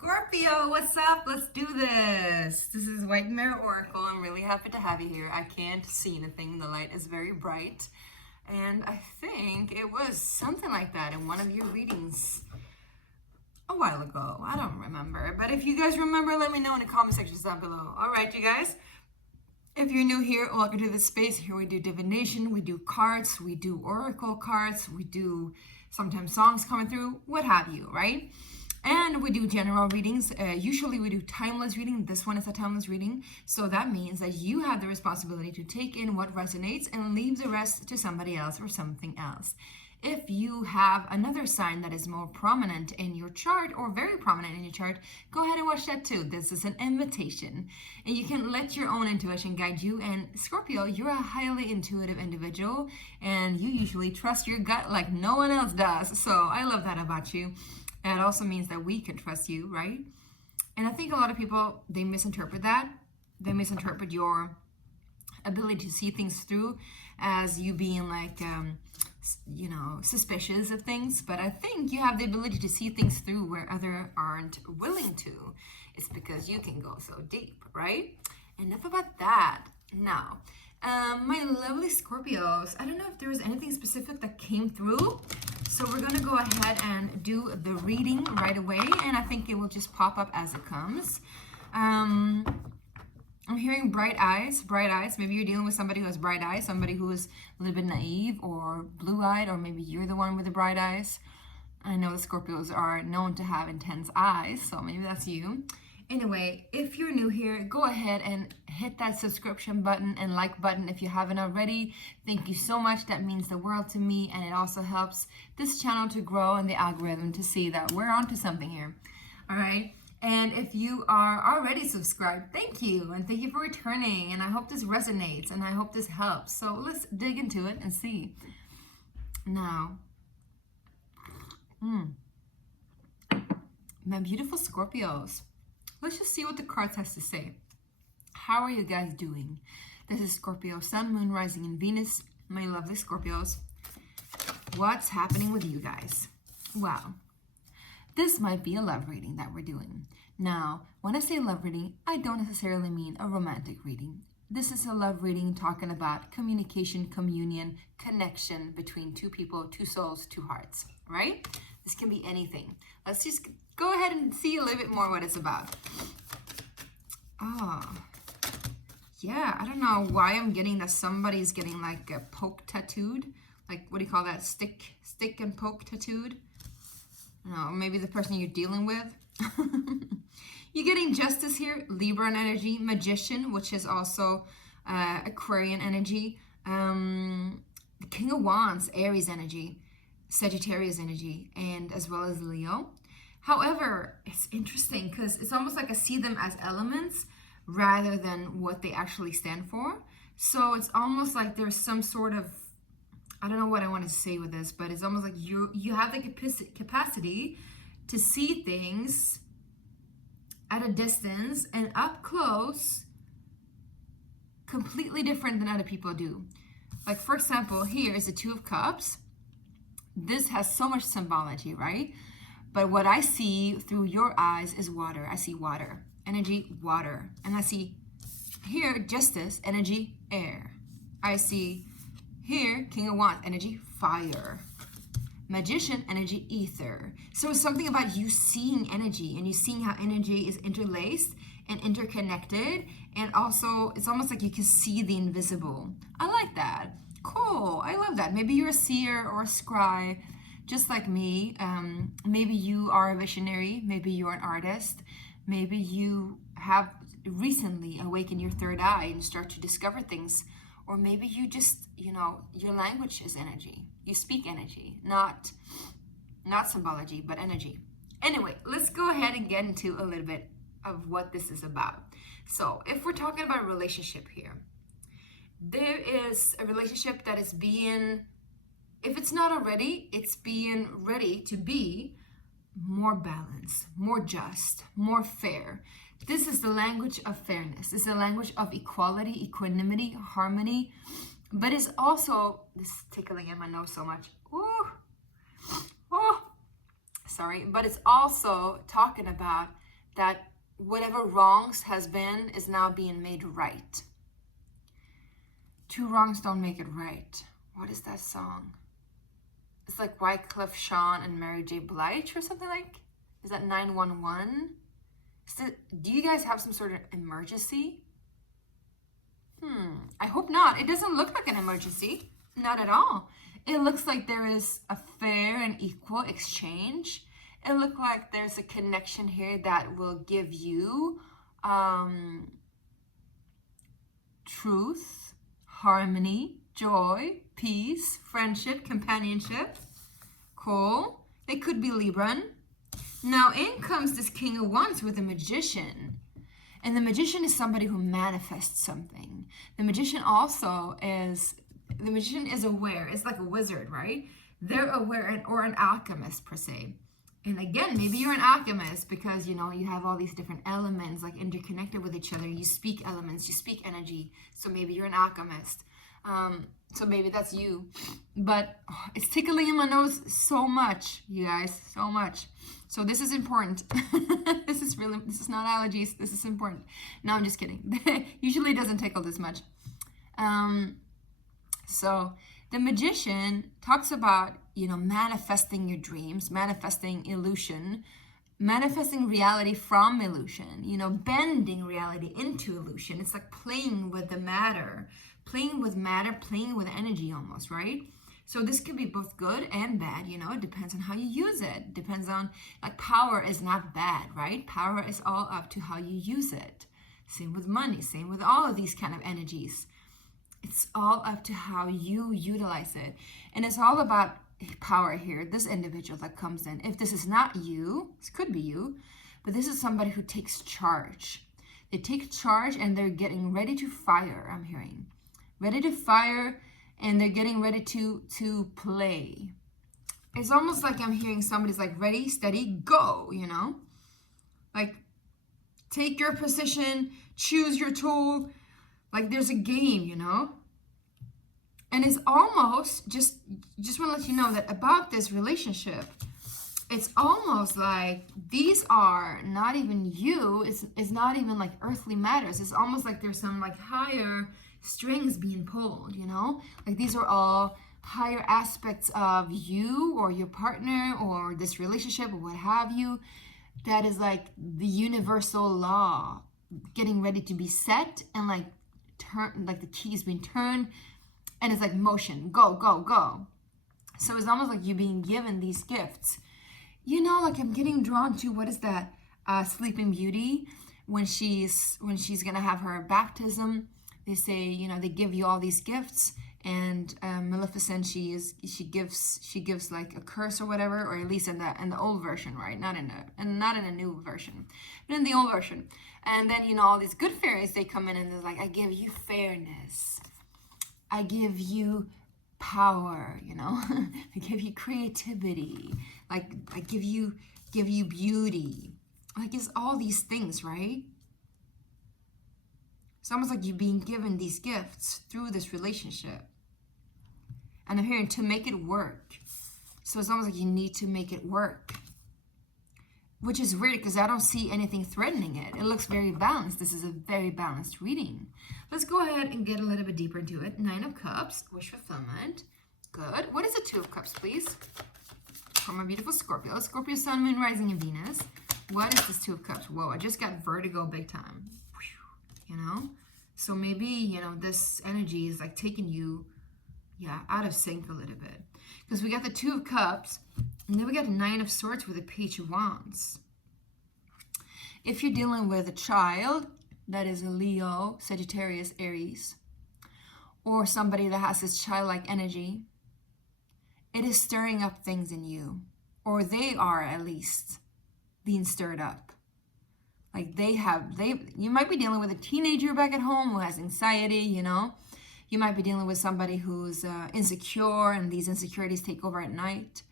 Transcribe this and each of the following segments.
Scorpio, what's up? Let's do this. This is White Mirror Oracle. I'm really happy to have you here. I can't see anything. The light is very bright. And I think it was something like that in one of your readings a while ago. I don't remember. But if you guys remember, let me know in the comment sections down below. All right, you guys. If you're new here, welcome to this space. Here we do divination, we do cards, we do oracle cards, we do sometimes songs coming through, what have you, right? And we do general readings. Usually we do timeless reading. This one is a timeless reading. So that means that you have the responsibility to take in what resonates and leave the rest to somebody else or something else. If you have another sign that is more prominent in your chart or very prominent in your chart, go ahead and watch that too. This is an invitation. And you can let your own intuition guide you. And Scorpio, you're a highly intuitive individual and you usually trust your gut like no one else does. So I love that about you. And it also means that we can trust you, right? And I think a lot of people, they misinterpret that. They misinterpret your ability to see things through as you being like, suspicious of things. But I think you have the ability to see things through where others aren't willing to. It's because you can go so deep, right? Enough about that. Now, my lovely Scorpios, I don't know if there was anything specific that came through. So we're going to go ahead and do the reading right away. And I think it will just pop up as it comes. I'm hearing bright eyes, bright eyes. Maybe you're dealing with somebody who has bright eyes, somebody who is a little bit naive or blue-eyed, or maybe you're the one with the bright eyes. I know the Scorpios are known to have intense eyes, so maybe that's you. Anyway, if you're new here, go ahead and hit that subscription button and like button if you haven't already. Thank you so much. That means the world to me, and it also helps this channel to grow and the algorithm to see that we're onto something here. All right. And if you are already subscribed, thank you. And thank you for returning. And I hope this resonates and I hope this helps. So let's dig into it and see. Now, my beautiful Scorpios. Let's just see what the cards has to say. How are you guys doing? This is Scorpio, Sun, Moon, Rising, and Venus. My lovely Scorpios. What's happening with you guys? Wow. This might be a love reading that we're doing. Now, when I say love reading, I don't necessarily mean a romantic reading. This is a love reading talking about communication, communion, connection between two people, two souls, two hearts, right? This can be anything. Let's just go ahead and see a little bit more what it's about. Oh, yeah, I don't know why I'm getting that somebody's getting like a poke tattooed. Like, what do you call that? Stick and poke tattooed. No, maybe the person you're dealing with. You're getting Justice here, Libran energy, Magician, which is also Aquarian energy, the King of Wands, Aries energy, Sagittarius energy, and as well as Leo. However, it's interesting because it's almost like I see them as elements rather than what they actually stand for. So it's almost like there's some sort of, I don't know what I want to say with this, but it's almost like you have the capacity to see things at a distance and up close completely different than other people do. Like, for example, here is the Two of Cups. This has so much symbology, right? But what I see through your eyes is water. I see water, energy, water. And I see here, Justice, energy, air. I see here, King of Wands, energy, fire. Magician, energy, ether. So it's something about you seeing energy and you seeing how energy is interlaced and interconnected. And also, it's almost like you can see the invisible. I like that. Cool. I love that. Maybe you're a seer or a scribe, just like me. Maybe you are a visionary. Maybe you're an artist. Maybe you have recently awakened your third eye and start to discover things. Or maybe you just, your language is energy. You speak energy, not symbology, but energy. Anyway, let's go ahead and get into a little bit of what this is about. So if we're talking about a relationship here, there is a relationship that is being, if it's not already, it's being ready to be more balanced, more just, more fair. This is the language of fairness. It's the language of equality, equanimity, harmony. But it's also, this is tickling in my nose so much. Ooh. Oh, sorry. But it's also talking about that whatever wrongs has been is now being made right. Two wrongs don't make it right. What is that song? It's like Wyclef Jean and Mary J. Blige or something like. Is that 911? Do you guys have some sort of emergency? I hope not. It doesn't look like an emergency. Not at all. It looks like there is a fair and equal exchange. It looks like there's a connection here that will give you truth, harmony, joy, peace, friendship, companionship. Cool. They could be Libran. Now in comes this King of Wands with a Magician. And the Magician is somebody who manifests something. The Magician is aware. It's like a wizard, right? They're aware, or an alchemist per se. And again, maybe you're an alchemist because, you know, you have all these different elements like interconnected with each other. You speak elements, you speak energy. So maybe you're an alchemist. So maybe that's you. But it's tickling in my nose so much, you guys, so much. So this is important. This is not allergies. This is important. No, I'm just kidding. Usually it doesn't tickle this much. So the Magician talks about, you know, manifesting your dreams, manifesting illusion, manifesting reality from illusion, you know, bending reality into illusion. It's like playing with the matter, playing with energy almost, right? So this could be both good and bad, you know, it depends on how you use it. Depends on, like, power is not bad, right? Power is all up to how you use it. Same with money, same with all of these kind of energies. It's all up to how you utilize it. And it's all about power here, this individual that comes in. If this is not you, this could be you, but this is somebody who takes charge. They take charge and they're getting ready to fire, I'm hearing. Ready to fire, and they're getting ready to play. It's almost like I'm hearing somebody's like, ready, steady, go, you know? Like, take your position, choose your tool. Like there's a game, you know? And it's almost, just want to let you know that about this relationship, it's almost like these are not even you. It's not even like earthly matters. It's almost like there's some like higher strings being pulled, you know? Like these are all higher aspects of you or your partner or this relationship or what have you. That is like the universal law getting ready to be set and like turn, like the key is being turned and it's like motion, go, go, go. So it's almost like you being given these gifts. You know, like I'm getting drawn to, what is that? Sleeping Beauty, when she's gonna have her baptism, they say, you know, they give you all these gifts, and Maleficent, she gives like a curse or whatever, or at least in the old version, right? Not in the new version, but in the old version. And then, you know, all these good fairies, they come in and they're like, I give you fairness, I give you power, you know, I give you creativity, like I give you beauty, like it's all these things, right? It's almost like you're being given these gifts through this relationship. And I'm hearing to make it work. So it's almost like you need to make it work. Which is weird because I don't see anything threatening it. It looks very balanced. This is a very balanced reading. Let's go ahead and get a little bit deeper into it. 9 of Cups, wish fulfillment. Good. What is the 2 of Cups, please? For my beautiful Scorpio. Scorpio, Sun, Moon, Rising, and Venus. What is this 2 of Cups? Whoa, I just got vertigo big time. You know? So maybe, you know, this energy is like taking you, yeah, out of sync a little bit. Because we got the 2 of Cups, and then we got a 9 of Swords with a Page of Wands. If you're dealing with a child that is a Leo, Sagittarius, Aries, or somebody that has this childlike energy, it is stirring up things in you, or they are at least being stirred up. Like you might be dealing with a teenager back at home who has anxiety, you know. You might be dealing with somebody who's insecure, and these insecurities take over at night.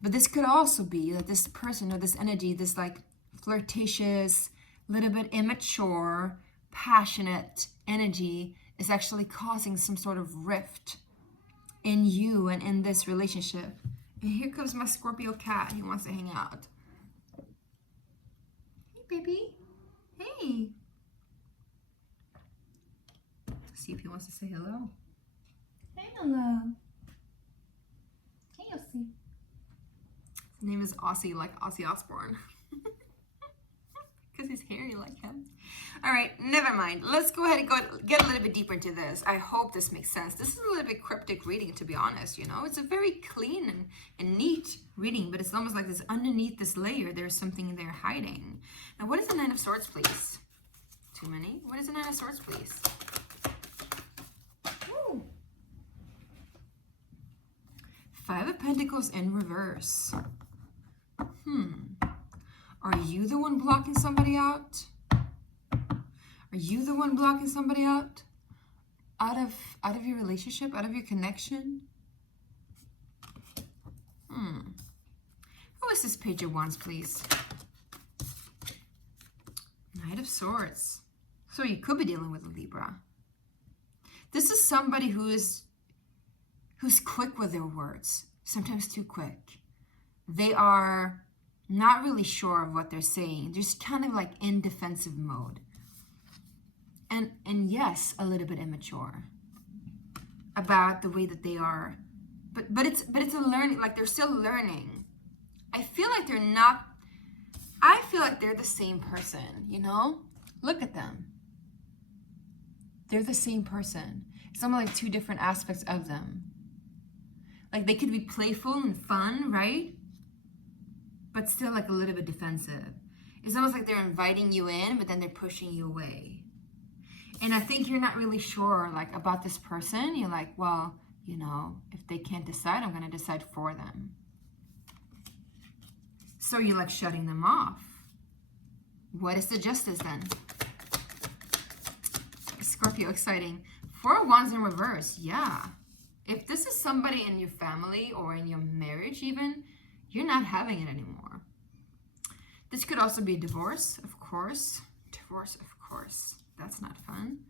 But this could also be that this person or this energy, this like flirtatious, little bit immature, passionate energy is actually causing some sort of rift in you and in this relationship. And here comes my Scorpio cat. He wants to hang out. Hey, baby. Hey. Let's see if he wants to say hello. Hey, hello. Hey, Ossie. His name is Aussie, like Ozzy Osbourne. Because he's hairy like him. All right, never mind. Let's go ahead and get a little bit deeper into this. I hope this makes sense. This is a little bit cryptic reading, to be honest, you know. It's a very clean and neat reading, but it's almost like this underneath this layer, there's something there hiding. Now, what is the Nine of Swords, please? Too many? What is the Nine of Swords, please? Ooh. Five of Pentacles in reverse. Are you the one blocking somebody out? Are you the one blocking somebody out? Out of your relationship, out of your connection? Who is this Page of Wands, please? Knight of Swords. So you could be dealing with a Libra. This is somebody who's quick with their words, sometimes too quick. They are not really sure of what they're saying. They're just kind of like in defensive mode. And yes, a little bit immature about the way that they are. But it's a learning, like they're still learning. I feel like they're the same person, you know? Look at them. They're the same person. It's almost like two different aspects of them. Like they could be playful and fun, right? But still like a little bit defensive. It's almost like they're inviting you in, but then they're pushing you away. And I think you're not really sure like about this person. You're like, well, you know, if they can't decide, I'm going to decide for them. So you're like shutting them off. What is the Justice then? Scorpio, exciting. Four of Wands in reverse. Yeah. If this is somebody in your family or in your marriage even, you're not having it anymore. This could also be a divorce, of course. Divorce, of course. That's not fun.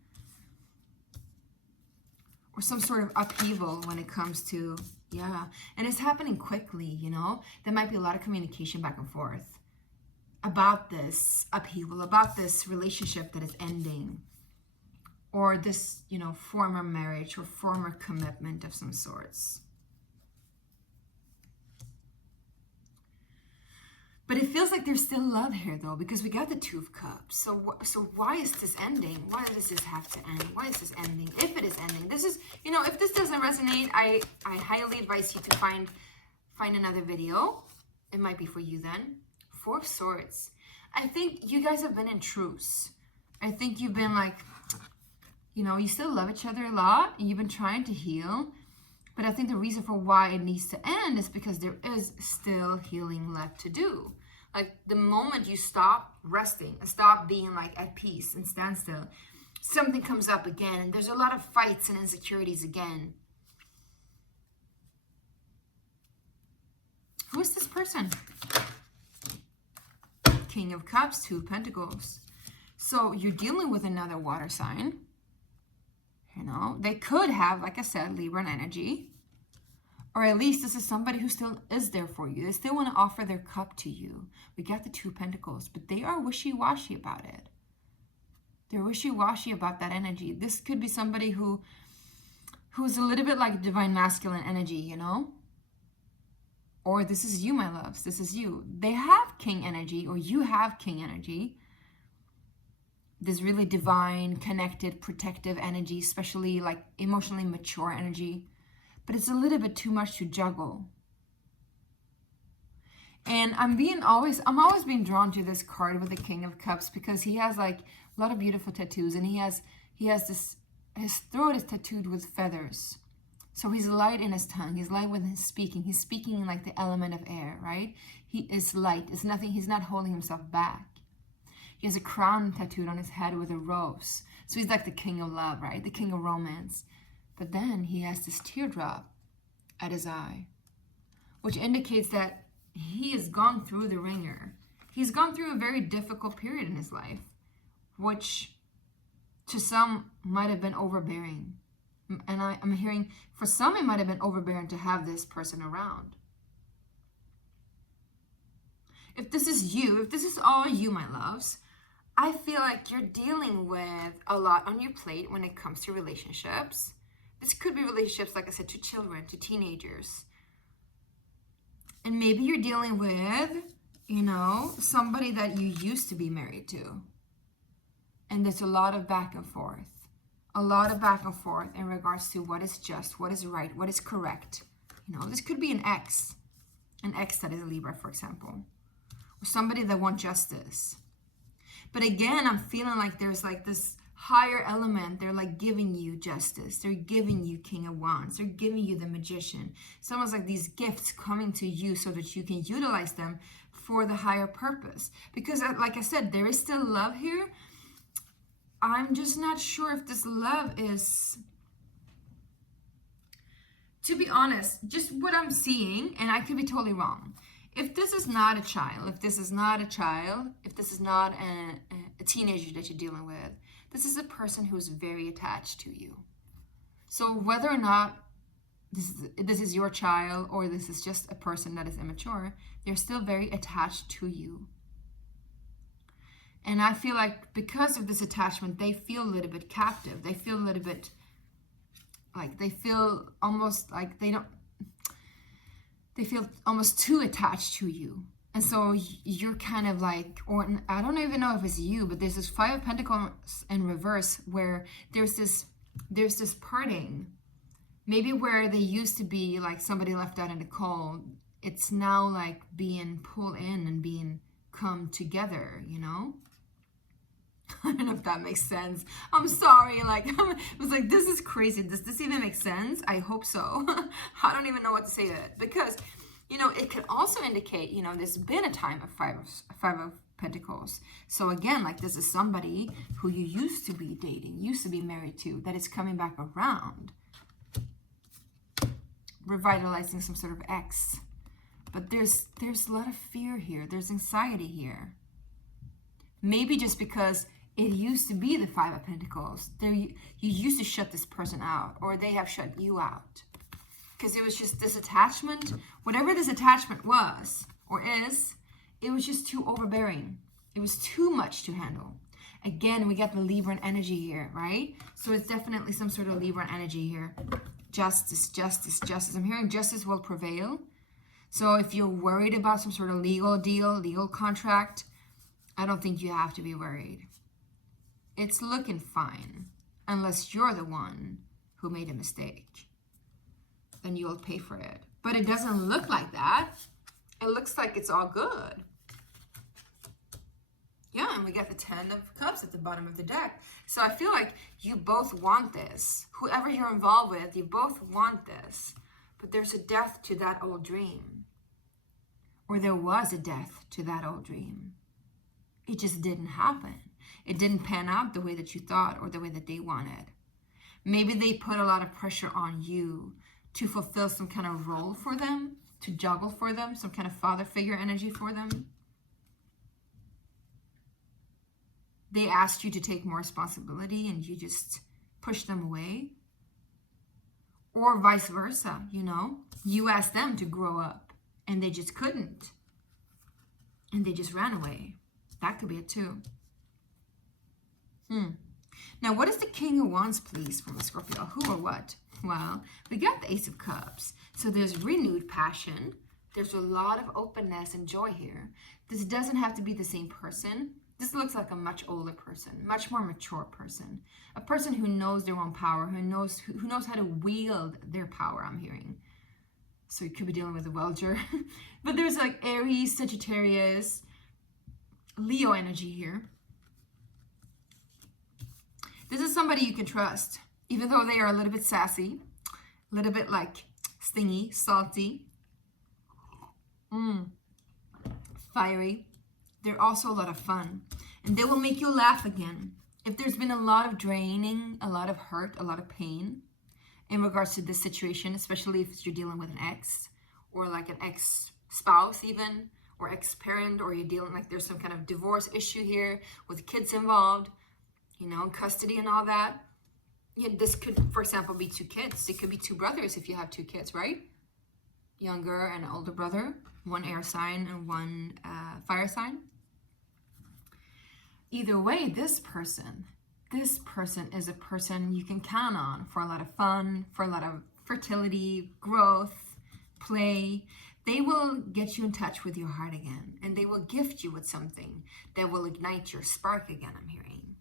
Or some sort of upheaval when it comes to, yeah. And it's happening quickly, you know. There might be a lot of communication back and forth about this upheaval, about this relationship that is ending. Or this, you know, former marriage or former commitment of some sorts. But it feels like there's still love here, though, because we got the Two of Cups. So why is this ending? Why does this have to end? Why is this ending? If it is ending, this is, you know, if this doesn't resonate, I highly advise you to find another video. It might be for you then. Four of Swords. I think you guys have been in truce. I think you've been like, you know, you still love each other a lot. And you've been trying to heal. But I think the reason for why it needs to end is because there is still healing left to do. Like the moment you stop resting, stop being like at peace and stand still, something comes up again. And there's a lot of fights and insecurities again. Who is this person? King of Cups, Two of Pentacles. So you're dealing with another water sign. You know, they could have, like I said, Libran energy. Or at least this is somebody who still is there for you. They still want to offer their cup to you. We got the Two of Pentacles, but they are wishy-washy about it. They're wishy-washy about that energy. This could be somebody who's a little bit like divine masculine energy, you know? Or this is you, my loves. This is you. They have king energy, or you have king energy. This really divine, connected, protective energy, especially like emotionally mature energy. But it's a little bit too much to juggle. And I'm always being drawn to this card with the King of Cups because he has like a lot of beautiful tattoos, and he has this, his throat is tattooed with feathers. So he's light in his tongue, he's light with his speaking. He's speaking in like the element of air, right? He is light. It's nothing, he's not holding himself back. He has a crown tattooed on his head with a rose. So he's like the king of love, right? The king of romance. But then he has this teardrop at his eye, which indicates that he has gone through the ringer. He's gone through a very difficult period in his life, which to some might have been overbearing. And I'm hearing, for some, it might have been overbearing to have this person around. if this is you, if this is all you, my loves, I feel like you're dealing with a lot on your plate when it comes to relationships. This could be relationships, like I said, to children, to teenagers. And maybe you're dealing with, you know, somebody that you used to be married to. And there's a lot of back and forth. A lot of back and forth in regards to what is just, what is right, what is correct. You know, this could be an ex that is a Libra, for example. Or somebody that wants justice. But again, I'm feeling like there's like this higher element. They're like giving you justice. They're giving you King of Wands. They're giving you the Magician. It's almost like these gifts coming to you so that you can utilize them for the higher purpose. Because like I said, there is still love here. I'm just not sure if this love is, to be honest, just what I'm seeing, and I could be totally wrong. If this is not a child, if this is not a teenager that you're dealing with, this is a person who's very attached to you. So whether or not this is your child or this is just a person that is immature, they're still very attached to you. And I feel like because of this attachment, they feel a little bit captive. They feel a little bit like they feel almost like they feel almost too attached to you. And so you're kind of like, or I don't even know if it's you, but there's this Five of Pentacles in reverse where there's this parting. Maybe where they used to be like somebody left out in the cold, it's now like being pulled in and being come together, you know? I don't know if that makes sense. I'm sorry. Like, I was like, this is crazy. Does this even make sense? I hope so. I don't even know what to say to it. Because, you know, it could also indicate, you know, there's been a time of Five of Pentacles. So again, like this is somebody who you used to be dating, used to be married to, that is coming back around. Revitalizing some sort of ex. But there's a lot of fear here. There's anxiety here. Maybe just because it used to be the Five of Pentacles. You used to shut this person out, or they have shut you out. Because it was just this attachment, whatever this attachment was or is, it was just too overbearing. It was too much to handle. Again, we got the Libran energy here, right? So it's definitely some sort of Libran energy here. Justice, justice, justice. I'm hearing justice will prevail. So if you're worried about some sort of legal deal, legal contract, I don't think you have to be worried. It's looking fine, unless you're the one who made a mistake. Then you'll pay for it. But it doesn't look like that. It looks like it's all good. Yeah, and we got the 10 of Cups at the bottom of the deck. So I feel like you both want this. Whoever you're involved with, you both want this. But there's a death to that old dream. Or there was a death to that old dream. It just didn't happen. It didn't pan out the way that you thought or the way that they wanted. Maybe they put a lot of pressure on you to fulfill some kind of role for them, to juggle for them, some kind of father figure energy for them. They asked you to take more responsibility and you just pushed them away. Or vice versa, you know. You asked them to grow up and they just couldn't. And they just ran away. That could be it too. Now, what is the King of Wands, please, from a Scorpio? Who or what? Well, we got the Ace of Cups. So there's renewed passion. There's a lot of openness and joy here. This doesn't have to be the same person. This looks like a much older person, much more mature person. A person who knows their own power, who knows how to wield their power, I'm hearing. So you could be dealing with a Welger. But there's like Aries, Sagittarius, Leo energy here. This is somebody you can trust, even though they are a little bit sassy, a little bit like stingy, salty, fiery. They're also a lot of fun, and they will make you laugh again. If there's been a lot of draining, a lot of hurt, a lot of pain in regards to this situation, especially if you're dealing with an ex or like an ex-spouse even, or ex-parent, or you're dealing like there's some kind of divorce issue here with kids involved, you know, custody and all that. Yeah, this could, for example, be 2 kids. It could be 2 brothers if you have 2 kids, right? younger and older brother, one air sign and one fire sign. Either way, this person is a person you can count on for a lot of fun, for a lot of fertility, growth, play. They will get you in touch with your heart again, and they will gift you with something that will ignite your spark again, I'm hearing.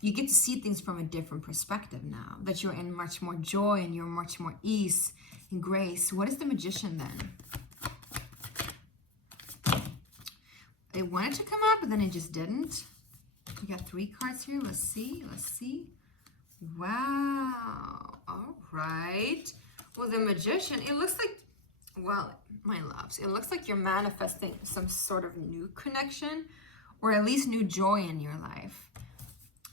You get to see things from a different perspective now, that you're in much more joy and you're much more ease and grace. What is the Magician then? They wanted to come up, but then it just didn't. We got 3 cards here. Let's see. Wow. All right. Well, the Magician, it looks like, well, my loves, it looks like you're manifesting some sort of new connection, or at least new joy in your life.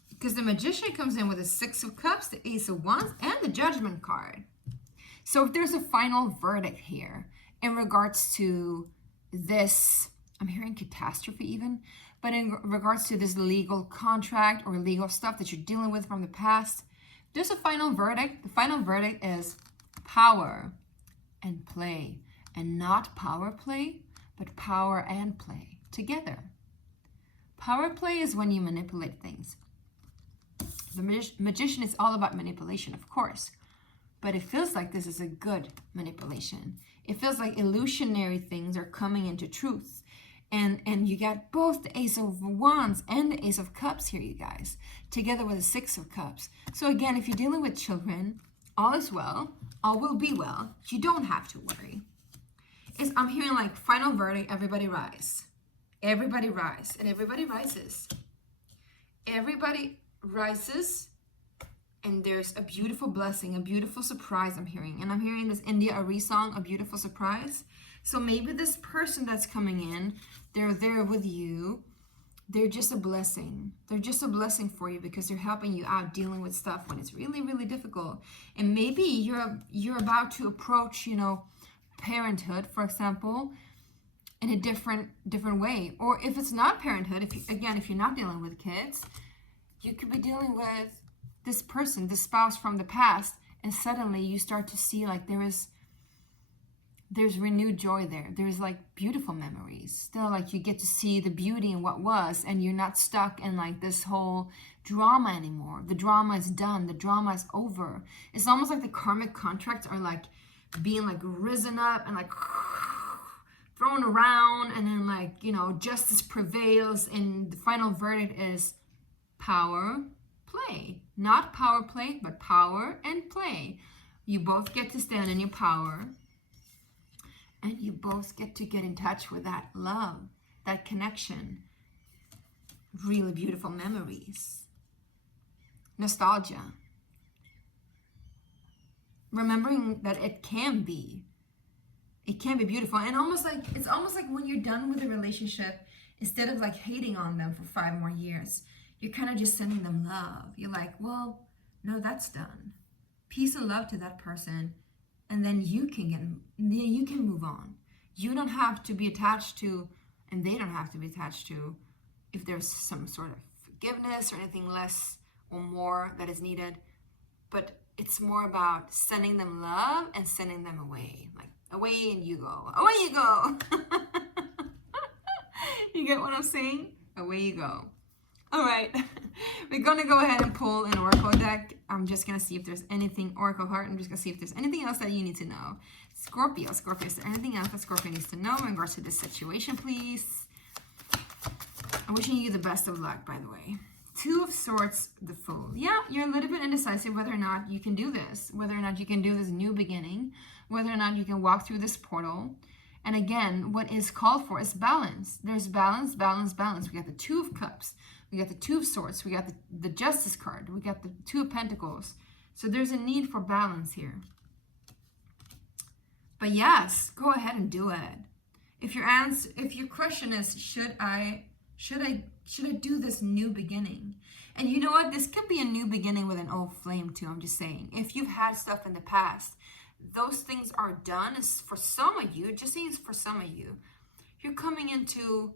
Because the Magician comes in with the 6 of Cups, the Ace of Wands, and the Judgment card. So if there's a final verdict here in regards to this, I'm hearing catastrophe even, but in regards to this legal contract or legal stuff that you're dealing with from the past, there's a final verdict. The final verdict is power and play, and not power play, but power and play together. Power play is when you manipulate things. The Magician is all about manipulation, of course, but it feels like this is a good manipulation. It feels like illusionary things are coming into truth. And you got both the Ace of Wands and the Ace of Cups here, you guys, together with the 6 of Cups. So again, if you're dealing with children, all is well, all will be well. You don't have to worry. I'm hearing like final verdict, everybody rise. Everybody rise, and everybody rises. Everybody rises, and there's a beautiful blessing, a beautiful surprise I'm hearing. And I'm hearing this India Ari song, A Beautiful Surprise. So maybe this person that's coming in, they're there with you. They're just a blessing. They're just a blessing for you because they're helping you out dealing with stuff when it's really, really difficult. And maybe you're about to approach, parenthood, for example, in a different way. Or if it's not parenthood, if you're not dealing with kids, you could be dealing with this person, this spouse from the past, and suddenly you start to see like there's renewed joy there. There's like beautiful memories. Still, like you get to see the beauty in what was, and you're not stuck in like this whole drama anymore. The drama is done. The drama is over. It's almost like the karmic contracts are like being like risen up and like thrown around, and then like, justice prevails, and the final verdict is power, play. Not power play, but power and play. You both get to stand in your power, and you both get to get in touch with that love, that connection. Really beautiful memories. Nostalgia. Remembering that it can be beautiful. And it's almost like when you're done with a relationship, instead of like hating on them for 5 more years, you're kind of just sending them love. You're like, well, no, that's done. Peace and love to that person. And then you can move on. You don't have to be attached to, and they don't have to be attached to, if there's some sort of forgiveness or anything less or more that is needed. But it's more about sending them love and sending them away. Like, away and you go. Away you go. You get what I'm saying? Away you go. All right. We're going to go ahead and pull an oracle deck. I'm just going to see if there's anything, oracle heart. I'm just going to see if there's anything else that you need to know. Scorpio, is there anything else that Scorpio needs to know in regards to this situation, please? I'm wishing you the best of luck, by the way. 2 of Swords, the Fool. Yeah, you're a little bit indecisive whether or not you can do this, whether or not you can do this new beginning, whether or not you can walk through this portal. And again, what is called for is balance. There's balance, balance, balance. We got the 2 of Cups. We got the 2 of Swords. We got the Justice card. We got the 2 of Pentacles. So there's a need for balance here. But yes, go ahead and do it. If your question is, should I do this new beginning? And you know what? This could be a new beginning with an old flame too. I'm just saying. If you've had stuff in the past, those things are done. It's for some of you, just saying it's for some of you. You're coming into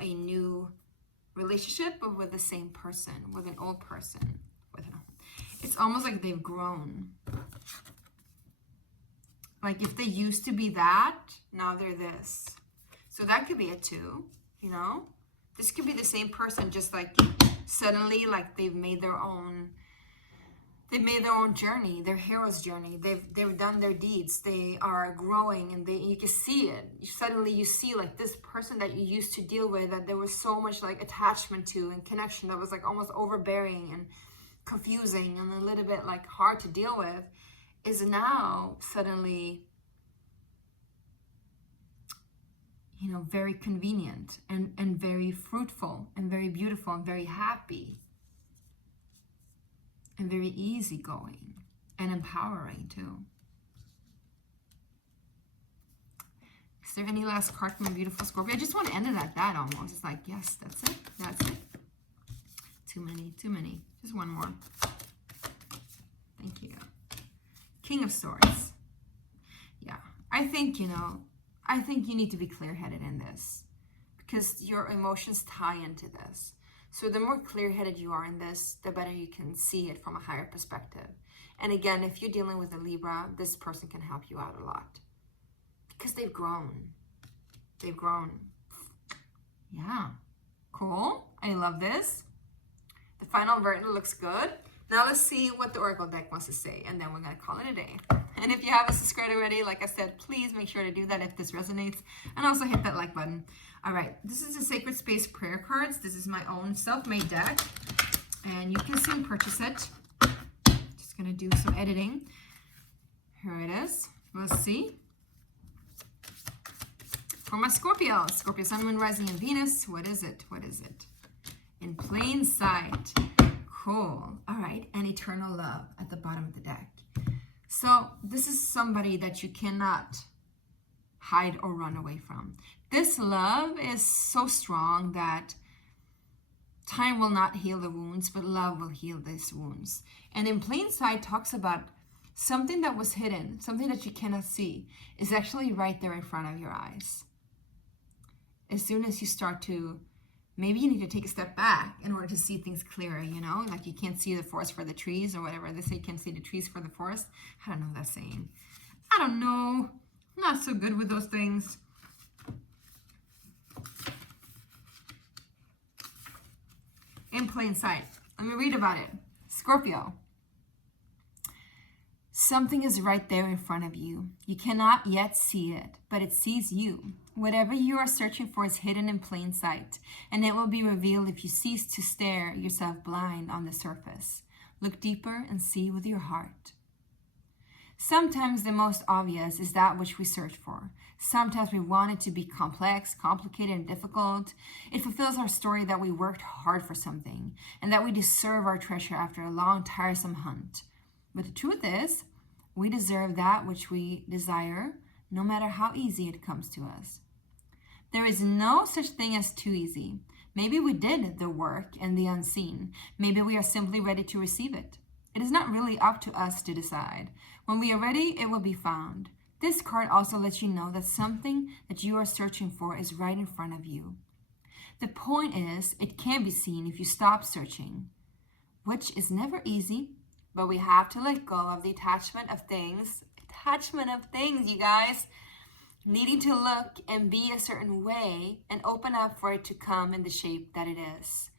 a new relationship, but with the same person, with an old person. It's almost like they've grown. Like if they used to be that, now they're this. So that could be a 2, you know? This could be the same person, just like suddenly like they've made their own journey, their hero's journey. They've done their deeds. They are growing, and you can see it. Suddenly you see like this person that you used to deal with, that there was so much like attachment to and connection that was like almost overbearing and confusing and a little bit like hard to deal with, is now suddenly, you know, very convenient and very fruitful and very beautiful and very happy and very easygoing and empowering too. Is there any last card from a beautiful Scorpio? I just want to end it at that almost. It's like, yes, that's it. That's it. Too many. Just one more. Thank you. King of Swords. Yeah, I think, you know, I think you need to be clear-headed in this because your emotions tie into this. So the more clear-headed you are in this, the better you can see it from a higher perspective. And again, if you're dealing with a Libra, this person can help you out a lot because they've grown. They've grown. Yeah, cool. I love this. The final verdict looks good. Now let's see what the Oracle deck wants to say, and then we're going to call it a day. And if you haven't subscribed already, like I said, please make sure to do that if this resonates. And also hit that like button. All right, this is the Sacred Space Prayer Cards. This is my own self-made deck. And you can soon purchase it. Just going to do some editing. Here it is. Let's see. For my Scorpio, Sun, Moon, Rising, and Venus. What is it? What is it? In plain sight. Cool. All right. And eternal love at the bottom of the deck. So this is somebody that you cannot hide or run away from. This love is so strong that time will not heal the wounds, but love will heal these wounds. And in plain sight talks about something that was hidden, something that you cannot see, is actually right there in front of your eyes. As soon as you start to, maybe you need to take a step back in order to see things clearer, you know? Like you can't see the forest for the trees or whatever. They say you can't see the trees for the forest. I don't know that saying. I don't know. I'm not so good with those things. In plain sight. Let me read about it. Scorpio. Something is right there in front of you. You cannot yet see it, but it sees you. Whatever you are searching for is hidden in plain sight, and it will be revealed if you cease to stare yourself blind on the surface. Look deeper and see with your heart. Sometimes the most obvious is that which we search for. Sometimes we want it to be complex, complicated, and difficult. It fulfills our story that we worked hard for something, and that we deserve our treasure after a long, tiresome hunt. But the truth is, we deserve that which we desire, no matter how easy it comes to us. There is no such thing as too easy. Maybe we did the work and the unseen. Maybe we are simply ready to receive it. It is not really up to us to decide. When we are ready, it will be found. This card also lets you know that something that you are searching for is right in front of you. The point is, it can be seen if you stop searching, which is never easy, but we have to let go of the attachment of things. Attachment of things, you guys. Needing to look and be a certain way and open up for it to come in the shape that it is.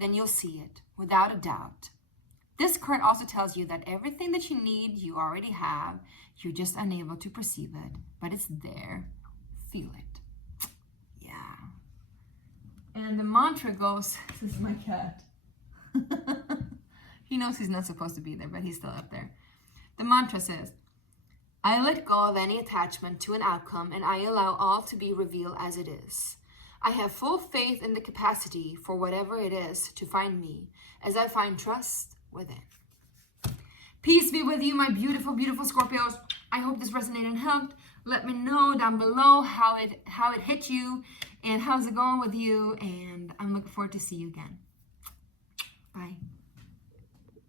Then you'll see it, without a doubt. This card also tells you that everything that you need, you already have. You're just unable to perceive it, but it's there. Feel it. Yeah. And the mantra goes, this is my cat. He knows he's not supposed to be there, but he's still up there. The mantra says, I let go of any attachment to an outcome, and I allow all to be revealed as it is. I have full faith in the capacity for whatever it is to find me, as I find trust within. Peace be with you, my beautiful, beautiful Scorpios. I hope this resonated and helped. Let me know down below how it hit you and how's it going with you, and I'm looking forward to see you again. Bye.